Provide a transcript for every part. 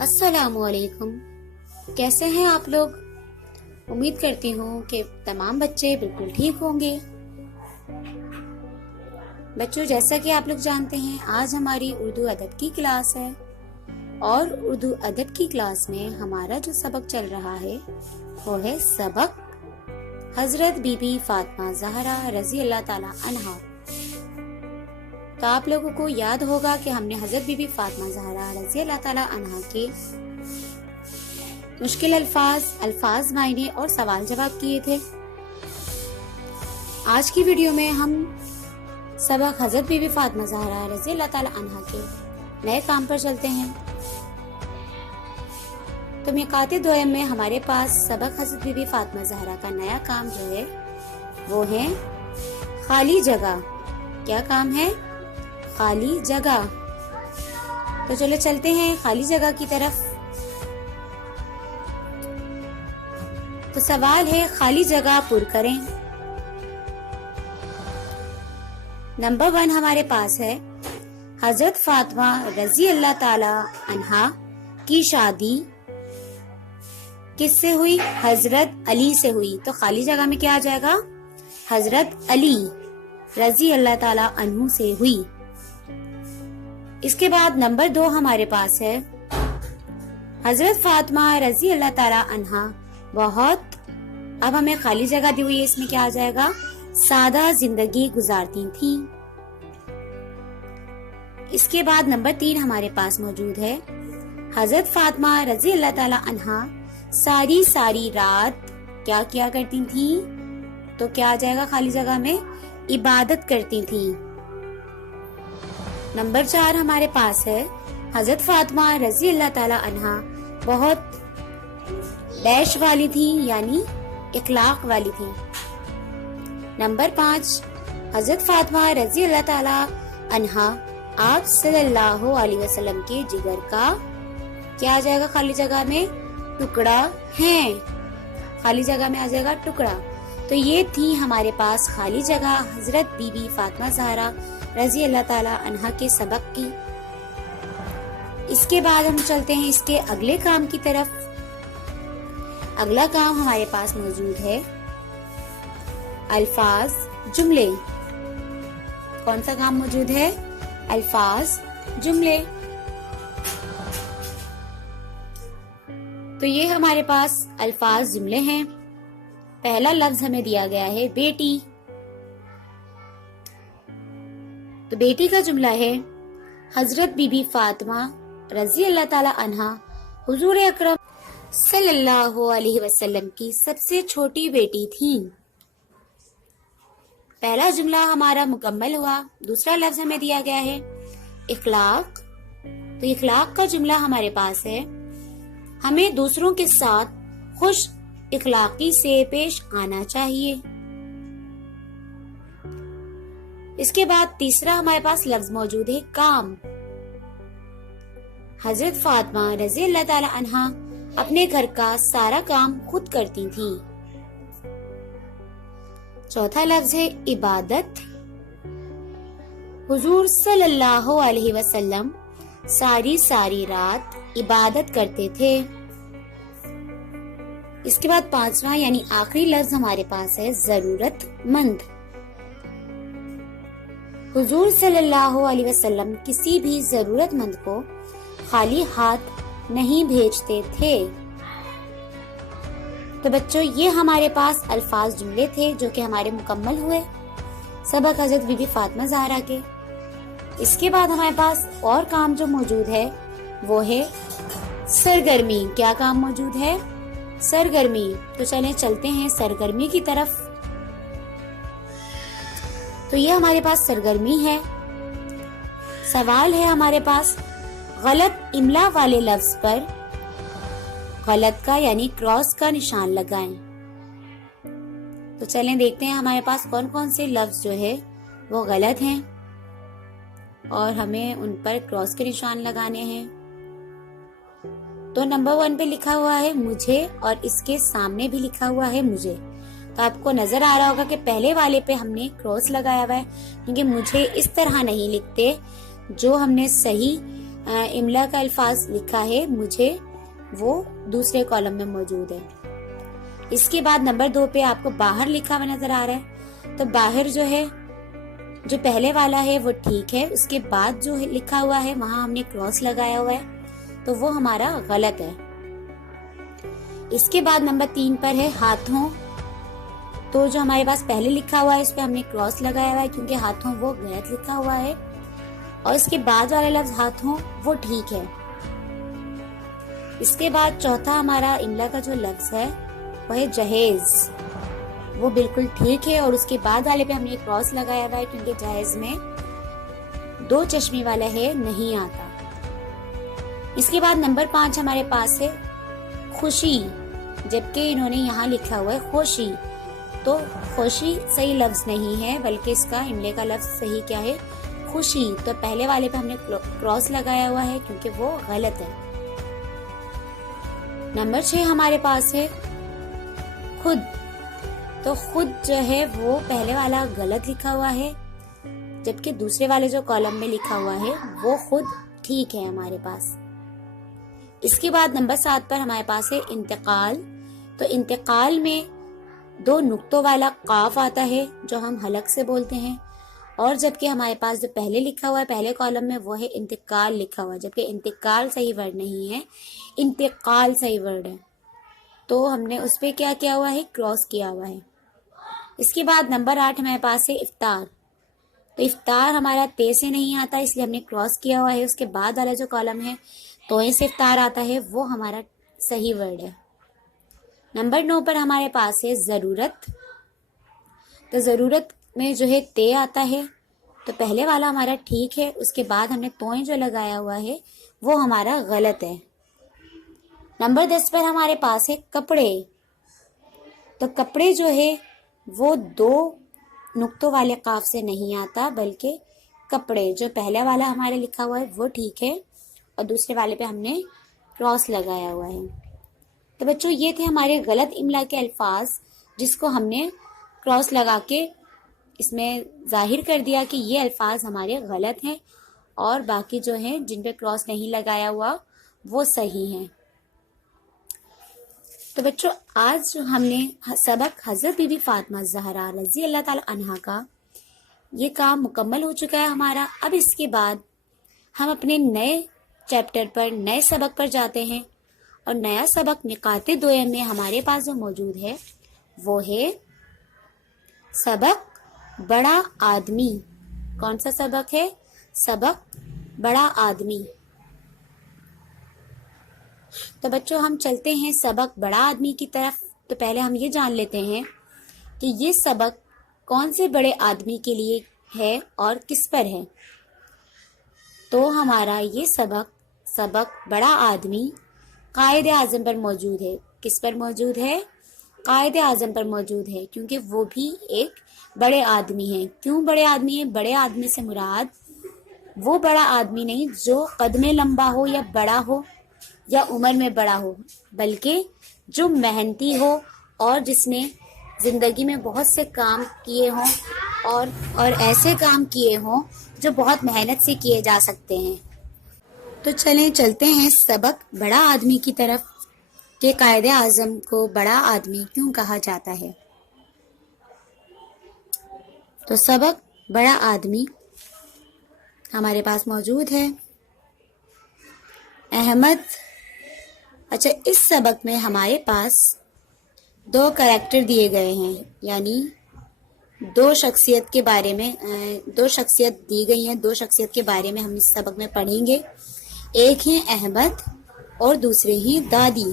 अस्सलाम वालेकुम। कैसे हैं आप लोग? उम्मीद करती हूँ कि तमाम बच्चे बिल्कुल ठीक होंगे। बच्चों, जैसा कि आप लोग जानते हैं, आज हमारी उर्दू अदब की क्लास है और उर्दू अदब की क्लास में हमारा जो सबक चल रहा है वो है सबक हजरत बीबी फातिमा ज़हरा रज़ी अल्लाह ताला अन्हा। तो आप लोगों को याद होगा कि हमने हजरत बीबी फातिमा ज़हरा रज़ी अल्लाह ताला अन्हा के मुश्किल अल्फाज मायने और सवाल जवाब किए थे। आज की वीडियो में हम सबक हजरत बीबी फातिमा ज़हरा रज़ी अल्लाह ताला अन्हा के नए काम पर चलते हैं। तो मिकाते दोयम में हमारे पास सबक हजरत बीबी फातिमा ज़हरा का नया काम जो है वो है खाली जगह। क्या काम है? खाली जगह। तो चलो चलते हैं खाली जगह की तरफ। तो सवाल है, खाली जगह पुर करें। नंबर 1 हमारे पास है, हजरत फातिमा रज़ी अल्लाह ताला अन्हा की शादी किससे हुई? हजरत अली से हुई। तो खाली जगह में क्या आ जाएगा? हजरत अली रज़ी अल्लाह ताला अन्हु से हुई। इसके बाद नंबर 2 हमारे पास है, हजरत फातिमा रज़ी अल्लाह ताला अन्हा बहुत, अब हमें खाली जगह दी हुई है, इसमें क्या आ जाएगा? सादा जिंदगी गुजारती थी। इसके बाद नंबर 3 हमारे पास मौजूद है, हजरत फातिमा रज़ी अल्लाह ताला अन्हा सारी रात क्या किया करती थी? तो क्या आ जाएगा खाली जगह में? इबादत करती थी। नंबर 4 हमारे पास है, हजरत फातिमा रज़ी अल्लाह ताला अन्हा बहुत डैश वाली थी, यानी इखलाक वाली थी। नंबर 5 हजरत फातिमा रज़ी अल्लाह ताला अन्हा आप सल्लल्लाहु अलैहि वसल्लम के जिगर का क्या आ जाएगा खाली जगह में? टुकड़ा है। खाली जगह में आ जाएगा टुकड़ा। तो ये थी हमारे पास खाली जगह हजरत बीबी फातिमा ज़हरा रज़ी अल्लाह ताला अन्हा के सबक की। इसके बाद हम चलते हैं इसके अगले काम की तरफ। अगला काम हमारे पास मौजूद है, अल्फाज जुमले। कौन सा काम मौजूद है? अल्फाज जुमले। तो ये हमारे पास अल्फाज जुमले हैं। पहला लफ्ज हमें दिया गया है बेटी। तो बेटी का जुमला है, हजरत बीबी फातिमा रज़ी अल्लाह ताला अन्हा हुजूर अकरम सल्लल्लाहु अलैहि वसल्लम की सबसे छोटी बेटी थी। पहला जुमला हमारा मुकम्मल हुआ। दूसरा लफ्ज हमें दिया गया है इखलाक। तो इखलाक का जुमला हमारे पास है, हमें दूसरों के साथ खुश इखलाकी से पेश आना चाहिए। इसके बाद तीसरा हमारे पास लफ्ज मौजूद है काम। हजरत फातिमा रज़ी अल्लाह ताला अन्हा अपने घर का सारा काम खुद करती थी। चौथा लफ्ज है इबादत। हुजूर सल्लल्लाहु अलैहि वसल्लम सारी रात इबादत करते थे। इसके बाद पांचवा यानी आखिरी लफ्ज हमारे पास है जरूरतमंद। हुजूर सल्लल्लाहु अलैहि वसल्लम किसी भी जरूरतमंद को खाली हाथ नहीं भेजते थे। तो बच्चों, ये हमारे पास अल्फाज जुमले थे जो कि हमारे मुकम्मल हुए सबक हजरत बीबी फातिमा ज़हरा के। इसके बाद हमारे पास और काम जो मौजूद है वो है सरगर्मी। क्या काम मौजूद है? सरगर्मी। तो चलें चलते हैं सरगर्मी की तरफ। तो ये हमारे पास सरगर्मी है। सवाल है हमारे पास, गलत इमला वाले लफ्ज पर गलत का यानी क्रॉस का निशान लगाएं। तो चलें देखते हैं हमारे पास कौन कौन से लफ्ज जो है वो गलत हैं और हमें उन पर क्रॉस के निशान लगाने हैं। तो नंबर 1 पे लिखा हुआ है मुझे और इसके सामने भी लिखा हुआ है मुझे। तो आपको नजर आ रहा होगा कि पहले वाले पे हमने क्रॉस लगाया हुआ है, क्योंकि मुझे इस तरह नहीं लिखते। जो हमने सही इमला का अल्फाज लिखा है मुझे, वो दूसरे कॉलम में मौजूद है। इसके बाद नंबर 2 पे आपको बाहर लिखा हुआ नजर आ रहा है, तो बाहर जो है, जो पहले वाला है वो ठीक है, उसके बाद जो लिखा हुआ है वहां हमने क्रॉस लगाया हुआ है, तो वो हमारा गलत है। इसके बाद नंबर 3 पर है हाथों, तो जो हमारे पास पहले लिखा हुआ है इस पे हमने क्रॉस लगाया हुआ है क्योंकि हाथों वो गलत लिखा हुआ है, और इसके बाद वाला लफ्ज हाथों वो ठीक है। इसके बाद चौथा हमारा इमला का जो लफ्ज है वो है जहेज, वो बिल्कुल ठीक है, और उसके बाद वाले पे हमने क्रॉस लगाया हुआ है क्योंकि जहेज में 2 चश्मे वाला है, नहीं आता। इसके बाद नंबर 5 हमारे पास है खुशी, जबकि इन्होंने यहाँ लिखा हुआ है खुशी, तो खुशी सही लफ्ज नहीं है, बल्कि इसका इमले का लफ्ज सही क्या है, खुशी। तो पहले वाले पे हमने क्रॉस लगाया हुआ है क्योंकि वो गलत है। नंबर 6 हमारे पास है खुद, तो खुद जो है वो पहले वाला गलत लिखा हुआ है, जबकि दूसरे वाले जो कॉलम में लिखा हुआ है वो खुद ठीक है हमारे पास। इसके बाद नंबर 7 पर हमारे पास है इंतकाल, तो इंतकाल में 2 नुक्तों वाला काफ आता है जो हम हलक से बोलते हैं, और जबकि हमारे पास जो पहले लिखा हुआ है पहले कॉलम में वो है इंतकाल लिखा हुआ है, जबकि इंतकाल सही वर्ड नहीं है, इंतकाल सही वर्ड है, तो हमने उस पे क्या किया हुआ है, क्रॉस किया हुआ है। इसके बाद नंबर 8 हमारे पास है इफ्तार, तो इफ्तार हमारा ते से नहीं आता इसलिए हमने क्रॉस किया हुआ है। उसके बाद वाला जो कॉलम है तोए से इफ्तार आता है, वो हमारा सही वर्ड है। नंबर 9 पर हमारे पास है जरूरत, तो जरूरत में जो है ते आता है, तो पहले वाला हमारा ठीक है, उसके बाद हमने तोए जो लगाया हुआ है वो हमारा गलत है। नंबर 10 पर हमारे पास है कपड़े, तो कपड़े जो है वो 2 नुक्तों वाले काफ से नहीं आता, बल्कि कपड़े जो पहले वाला हमारे लिखा हुआ है वो ठीक है, और दूसरे वाले पे हमने क्रॉस लगाया हुआ है। तो बच्चों ये थे हमारे गलत इमला के अल्फाज, जिसको हमने क्रॉस लगा के इसमें जाहिर कर दिया कि ये अल्फाज हमारे गलत हैं, और बाकी जो हैं जिन पे क्रॉस नहीं लगाया हुआ वो सही हैं। तो बच्चों आज जो हमने सबक हज़रत बीबी फातिमा ज़हरा रज़ी अल्लाह ताला अन्हा का ये काम मुकम्मल हो चुका है हमारा। अब इसके बाद हम अपने नए चैप्टर पर, नए सबक पर जाते हैं, और नया सबक निकाते दोयम में हमारे पास जो मौजूद है वो है सबक बड़ा आदमी। कौन सा सबक है? सबक बड़ा आदमी। तो बच्चों हम चलते हैं सबक बड़ा आदमी की तरफ। तो पहले हम ये जान लेते हैं कि ये सबक कौन से बड़े आदमी के लिए है और किस पर है। तो हमारा ये सबक बड़ा आदमी कायदे आज़म पर मौजूद है। किस पर मौजूद है? कायदे आज़म पर मौजूद है, क्योंकि वो भी एक बड़े आदमी हैं। क्यों बड़े आदमी हैं? बड़े आदमी से मुराद वो बड़ा आदमी नहीं जो कद में लंबा हो या बड़ा हो या उम्र में बड़ा हो, बल्कि जो मेहनती हो और जिसने ज़िंदगी में बहुत से काम किए हों और ऐसे काम किए हों जो बहुत मेहनत से किए जा सकते हैं। तो चलें चलते हैं सबक बड़ा आदमी की तरफ कि कायदे आज़म को बड़ा आदमी क्यों कहा जाता है। तो सबक बड़ा आदमी हमारे पास मौजूद है अहमद। अच्छा, इस सबक में हमारे पास 2 कैरेक्टर दिए गए हैं, यानी 2 शख्सियत के बारे में 2 शख्सियत दी गई हैं। 2 शख्सियत के बारे में हम इस सबक में पढ़ेंगे। एक हैं अहमद और दूसरे हैं दादी।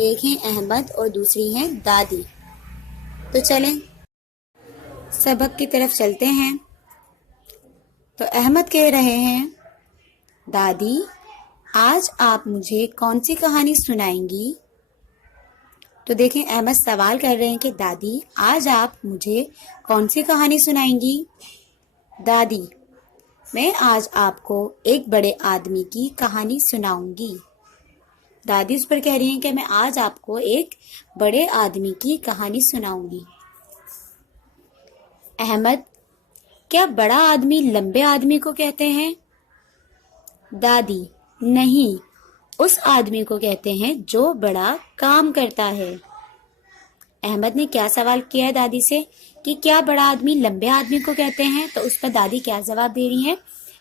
एक हैं अहमद और दूसरी हैं दादी। तो चलें सबक की तरफ चलते हैं। तो अहमद कह रहे हैं, दादी आज आप मुझे कौन सी कहानी सुनाएंगी? तो देखें अहमद सवाल कर रहे हैं कि दादी आज आप मुझे कौन सी कहानी सुनाएंगी? दादी मैं आज आपको एक बड़े आदमी की कहानी सुनाऊंगी। दादी उस पर कह रही हैं कि मैं आज आपको एक बड़े आदमी की कहानी सुनाऊंगी। अहमद क्या बड़ा आदमी लंबे आदमी को कहते हैं? दादी, नहीं, उस आदमी को कहते हैं जो बड़ा काम करता है। अहमद ने क्या सवाल किया है दादी से कि क्या बड़ा आदमी लंबे आदमी को कहते हैं, तो उस पर दादी क्या जवाब दे रही है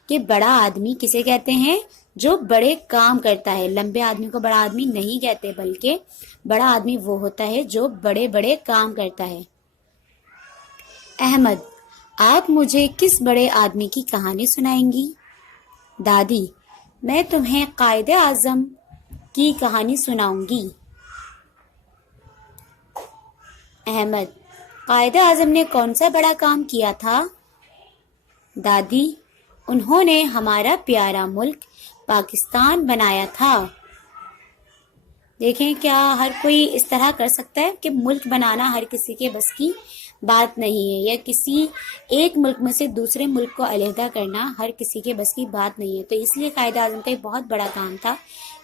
कि बड़ा आदमी किसे कहते हैं, जो बड़े काम करता है। लंबे आदमी को बड़ा आदमी नहीं कहते, बल्कि बड़ा आदमी वो होता है जो बड़े बड़े काम करता है। अहमद, आप मुझे किस बड़े आदमी की कहानी सुनाएंगी? दादी, मैं तुम्हें कायदे आजम की कहानी सुनाऊंगी। अहमद, कायदे आजम ने कौन सा बड़ा काम किया था? दादी, उन्होंने हमारा प्यारा मुल्क पाकिस्तान बनाया था। देखें, क्या हर कोई इस तरह कर सकता है कि मुल्क बनाना हर किसी के बस की बात नहीं है, या किसी एक मुल्क में से दूसरे मुल्क को अलहदा करना हर किसी के बस की बात नहीं है। तो इसलिए कायदे आजम का एक बहुत बड़ा काम था,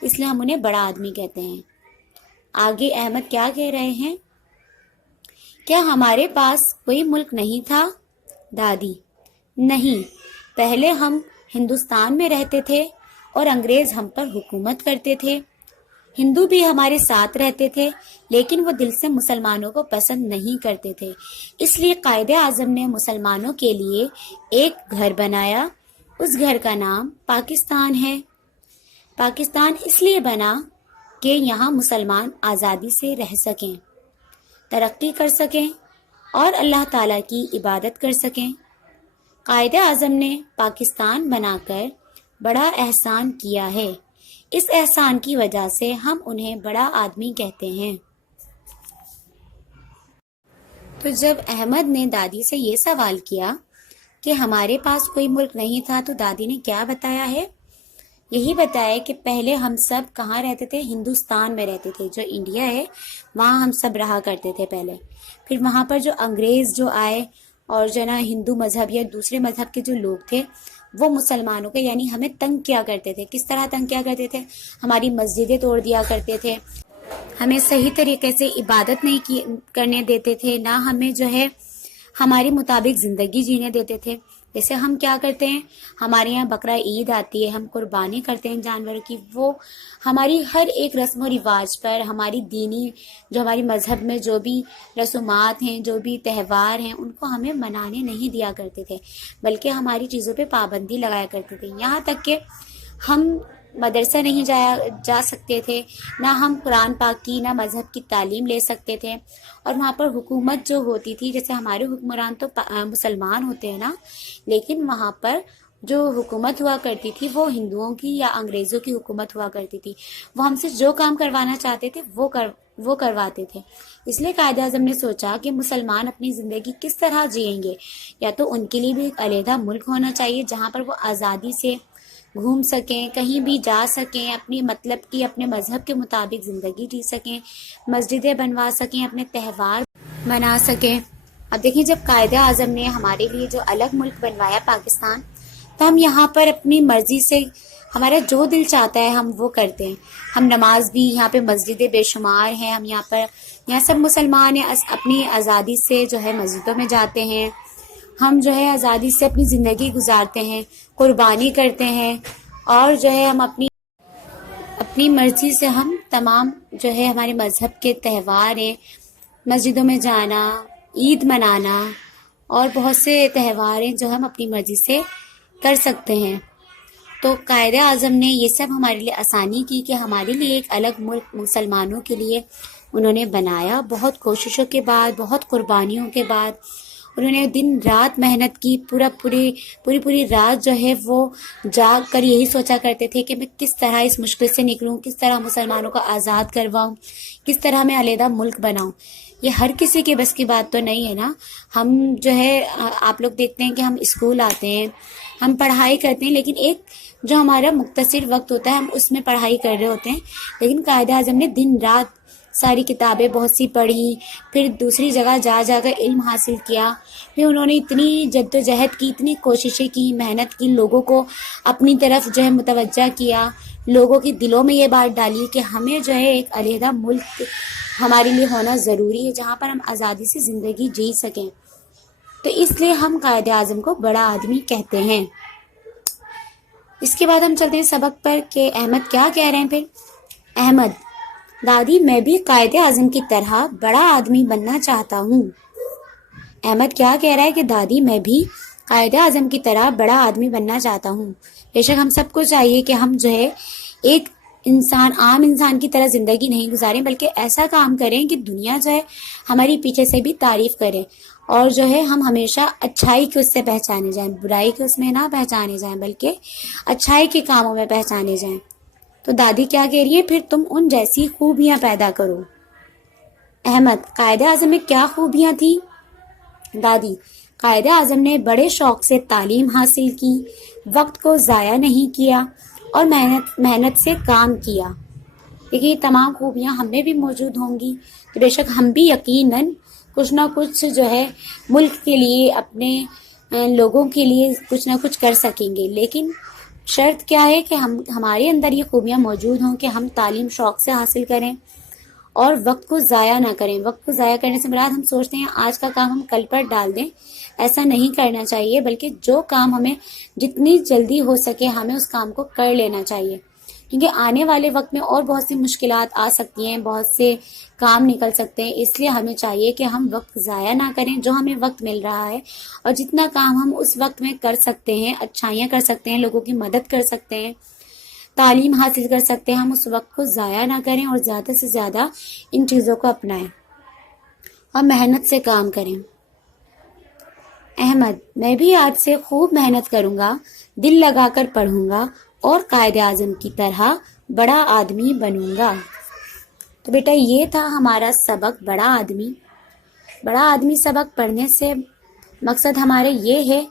इसलिए हम उन्हें बड़ा आदमी कहते हैं। आगे अहमद क्या कह रहे हैं? क्या हमारे पास कोई मुल्क नहीं था? दादी, नहीं, पहले हम हिंदुस्तान में रहते थे और अंग्रेज हम पर हुकूमत करते थे। हिंदू भी हमारे साथ रहते थे, लेकिन वो दिल से मुसलमानों को पसंद नहीं करते थे। इसलिए कायदे आजम ने मुसलमानों के लिए एक घर बनाया। उस घर का नाम पाकिस्तान है। पाकिस्तान इसलिए बना कि यहाँ मुसलमान आज़ादी से रह सकें, तरक्की कर सकें और अल्लाह ताला की इबादत कर सकें। कायदे आजम ने पाकिस्तान बनाकर बड़ा एहसान किया है। इस एहसान की वजह से हम उन्हें बड़ा आदमी कहते हैं। तो जब अहमद ने दादी से ये सवाल किया कि हमारे पास कोई मुल्क नहीं था, तो दादी ने क्या बताया है? यही बताया कि पहले हम सब कहाँ रहते थे? हिंदुस्तान में रहते थे, जो इंडिया है वहाँ हम सब रहा करते थे पहले। फिर वहाँ पर जो अंग्रेज़ जो आए और जो ना हिंदू मज़हब या दूसरे मज़हब के जो लोग थे, वो मुसलमानों के यानी हमें तंग किया करते थे। किस तरह तंग किया करते थे? हमारी मस्जिदें तोड़ दिया करते थे, हमें सही तरीके से इबादत नहीं करने देते थे, ना हमें जो है हमारे मुताबिक ज़िंदगी जीने देते थे। जैसे हम क्या करते हैं, हमारे यहाँ बकरा ईद आती है, हम कुर्बानी करते हैं जानवरों की, वो हमारी हर एक रस्म और रिवाज पर, हमारी दीनी जो हमारी मज़हब में जो भी रसूमात हैं, जो भी त्यौहार हैं, उनको हमें मनाने नहीं दिया करते थे, बल्कि हमारी चीज़ों पे पाबंदी लगाया करते थे। यहाँ तक कि हम मदरसा नहीं जा सकते थे, ना हम कुरान पाक की ना मज़हब की तालीम ले सकते थे। और वहाँ पर हुकूमत जो होती थी, जैसे हमारे हुक्मरान तो मुसलमान होते हैं ना, लेकिन वहाँ पर जो हुकूमत हुआ करती थी वो हिंदुओं की या अंग्रेज़ों की हुकूमत हुआ करती थी। वो हमसे जो काम करवाना चाहते थे वो करवाते थे। इसलिए कायदे आज़म ने सोचा कि मुसलमान अपनी ज़िंदगी किस तरह जिएंगे, या तो उनके लिए भी एक अलहदा मुल्क होना चाहिए जहाँ पर वो आज़ादी से घूम सकें, कहीं भी जा सकें, अपनी मतलब की अपने मज़हब के मुताबिक ज़िंदगी जी सकें, मस्जिदें बनवा सकें, अपने त्यौहार मना सकें। अब देखिए, जब कायदे आज़म ने हमारे लिए जो अलग मुल्क बनवाया पाकिस्तान, तो हम यहाँ पर अपनी मर्ज़ी से हमारा जो दिल चाहता है हम वो करते हैं। हम नमाज भी, यहाँ पे मस्जिदें बेशुमार हैं, हम यहाँ सब मुसलमान हैं, अपनी आज़ादी से जो है मस्जिदों में जाते हैं, हम जो है आज़ादी से अपनी ज़िंदगी गुजारते हैं, कुर्बानी करते हैं, और जो है हम अपनी मर्ज़ी से हम तमाम जो है हमारे मज़हब के त्यौहार हैं, मस्जिदों में जाना, ईद मनाना और बहुत से त्यौहार हैं जो हम अपनी मर्ज़ी से कर सकते हैं। तो कायदे आज़म ने ये सब हमारे लिए आसानी की कि हमारे लिए एक अलग मुल्क मुसलमानों के लिए उन्होंने बनाया। बहुत कोशिशों के बाद, बहुत कुर्बानियों के बाद उन्होंने दिन रात मेहनत की। पूरी रात जो है वो जाग कर यही सोचा करते थे कि मैं किस तरह इस मुश्किल से निकलूं, किस तरह मुसलमानों को आज़ाद करवाऊं, किस तरह मैं अलहदा मुल्क बनाऊं। ये हर किसी के बस की बात तो नहीं है ना। हम जो है, आप लोग देखते हैं कि हम स्कूल आते हैं, हम पढ़ाई करते हैं, लेकिन एक जो हमारा मुख्तसर वक्त होता है हम उसमें पढ़ाई कर रहे होते हैं। लेकिन कायदे आज़म ने दिन रात सारी किताबें बहुत सी पढ़ी, फिर दूसरी जगह जा कर इल्म हासिल किया। फिर उन्होंने इतनी जद्दोजहद की, इतनी कोशिशें की, मेहनत की, लोगों को अपनी तरफ जो है मुतवज्जा किया, लोगों के दिलों में ये बात डाली कि हमें जो है एक अलहदा मुल्क हमारे लिए होना ज़रूरी है जहाँ पर हम आज़ादी से ज़िंदगी जी सकें। तो इसलिए हम कायदे आज़म को बड़ा आदमी कहते हैं। اس کے بعد ہم چلتے ہیں سبق پر کہ احمد کیا کہہ رہے ہیں پھر. احمد: دادی میں بھی قائد اعظم کی طرح بڑا آدمی بننا چاہتا ہوں. احمد کیا کہہ رہا ہے کہ دادی میں بھی قائد اعظم کی طرح بڑا آدمی بننا چاہتا ہوں. بے شک ہم سب کو چاہیے کہ ہم جو ہے ایک عام انسان کی طرح زندگی نہیں گزاریں، بلکہ ایسا کام کریں کہ دنیا جو ہے ہماری پیچھے سے بھی تعریف کرے، اور جو ہے ہم ہمیشہ اچھائی کے اس سے پہچانے جائیں، برائی کے اس میں نہ پہچانے جائیں بلکہ اچھائی کے کاموں میں پہچانے جائیں. تو دادی کیا کہہ رہی ہے؟ پھر تم ان جیسی خوبیاں پیدا کرو. احمد: قائد اعظم میں کیا خوبیاں تھیں؟ دادی: قائد اعظم نے بڑے شوق سے تعلیم حاصل کی، وقت کو ضائع نہیں کیا اور محنت سے کام کیا. دیکھیے یہ تمام خوبیاں ہم میں بھی موجود ہوں گی، تو بے شک ہم بھی یقیناً کچھ نہ کچھ جو ہے ملک کے لیے، اپنے لوگوں کے لیے کچھ نہ کچھ کر سکیں گے. لیکن شرط کیا ہے کہ ہمارے اندر یہ خوبیاں موجود ہوں کہ ہم تعلیم شوق سے حاصل کریں اور وقت کو ضائع نہ کریں. وقت کو ضائع کرنے سے مراد ہم سوچتے ہیں آج کا کام ہم کل پر ڈال دیں، ایسا نہیں کرنا چاہیے، بلکہ جو کام ہمیں جتنی جلدی ہو سکے ہمیں اس کام کو کر لینا چاہیے، کیونکہ آنے والے وقت میں اور بہت سی مشکلات آ سکتی ہیں، بہت سے کام نکل سکتے ہیں. اس لیے ہمیں چاہیے کہ ہم وقت ضائع نہ کریں. جو ہمیں وقت مل رہا ہے اور جتنا کام ہم اس وقت میں کر سکتے ہیں، اچھائیاں کر سکتے ہیں، لوگوں کی مدد کر سکتے ہیں، تعلیم حاصل کر سکتے ہیں، ہم اس وقت کو ضائع نہ کریں اور زیادہ سے زیادہ ان چیزوں کو اپنائیں اور محنت سے کام کریں. احمد: میں بھی آج سے خوب محنت کروں گا، دل لگا کر پڑھوں گا اور قائد اعظم کی طرح بڑا آدمی بنوں گا. تو بیٹا یہ تھا ہمارا سبق بڑا آدمی. بڑا آدمی سبق پڑھنے سے مقصد ہمارے یہ ہے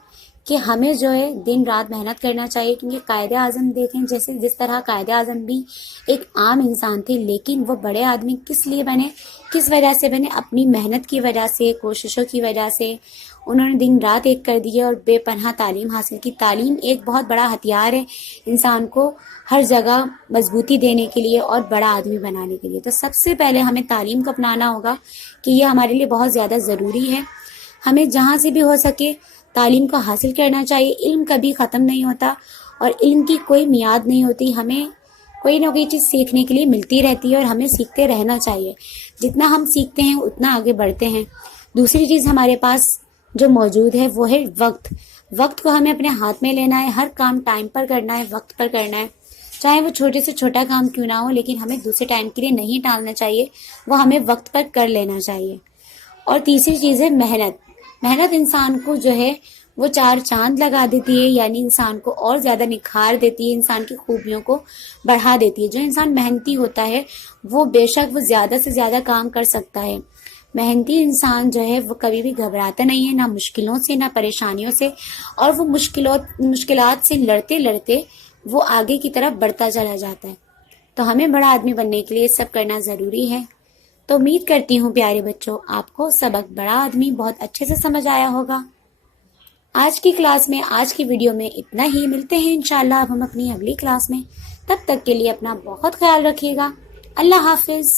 کہ ہمیں جو ہے دن رات محنت کرنا چاہیے، کیونکہ قائد اعظم دیکھیں جس طرح قائد اعظم بھی ایک عام انسان تھے، لیکن وہ بڑے آدمی کس لیے بنے، کس وجہ سے بنے؟ اپنی محنت کی وجہ سے، کوششوں کی وجہ سے. انہوں نے دن رات ایک کر دیے اور بے پناہ تعلیم حاصل کی. تعلیم ایک بہت بڑا ہتھیار ہے انسان کو ہر جگہ مضبوطی دینے کے لیے اور بڑا آدمی بنانے کے لیے. تو سب سے پہلے ہمیں تعلیم کو اپنانا ہوگا کہ یہ ہمارے لیے بہت زیادہ ضروری ہے. ہمیں جہاں سے بھی ہو سکے تعلیم کو حاصل کرنا چاہیے. علم کبھی ختم نہیں ہوتا اور علم کی کوئی میعاد نہیں ہوتی. ہمیں کوئی نہ کوئی چیز سیکھنے کے لیے ملتی رہتی ہے اور ہمیں سیکھتے رہنا چاہیے. جتنا ہم سیکھتے ہیں اتنا آگے بڑھتے ہیں. دوسری چیز ہمارے پاس جو موجود ہے وہ ہے وقت. وقت کو ہمیں اپنے ہاتھ میں لینا ہے، ہر کام ٹائم پر کرنا ہے، وقت پر کرنا ہے، چاہے وہ چھوٹے سے چھوٹا کام کیوں نہ ہو، لیکن ہمیں دوسرے ٹائم کے لیے نہیں ٹالنا چاہیے، وہ ہمیں وقت پر کر لینا چاہیے. اور تیسری چیز ہے محنت. محنت انسان کو جو ہے وہ 4 چاند لگا دیتی ہے، یعنی انسان کو اور زیادہ نکھار دیتی ہے، انسان کی خوبیوں کو بڑھا دیتی ہے. جو انسان محنتی ہوتا ہے وہ بے شک وہ زیادہ سے زیادہ کام کر سکتا ہے. محنتی انسان جو ہے وہ کبھی بھی گھبراتا نہیں ہے، نہ مشکلوں سے نہ پریشانیوں سے، اور وہ مشکلات سے لڑتے لڑتے وہ آگے کی طرف بڑھتا چلا جاتا ہے. تو ہمیں بڑا آدمی بننے کے لیے سب کرنا ضروری ہے. تو امید کرتی ہوں پیارے بچوں آپ کو سبق بڑا آدمی بہت اچھے سے سمجھ آیا ہوگا. آج کی کلاس میں، آج کی ویڈیو میں اتنا ہی. ملتے ہیں انشاءاللہ اب ہم اپنی اگلی کلاس میں. تب تک کے لیے اپنا بہت خیال رکھیے گا. اللہ حافظ.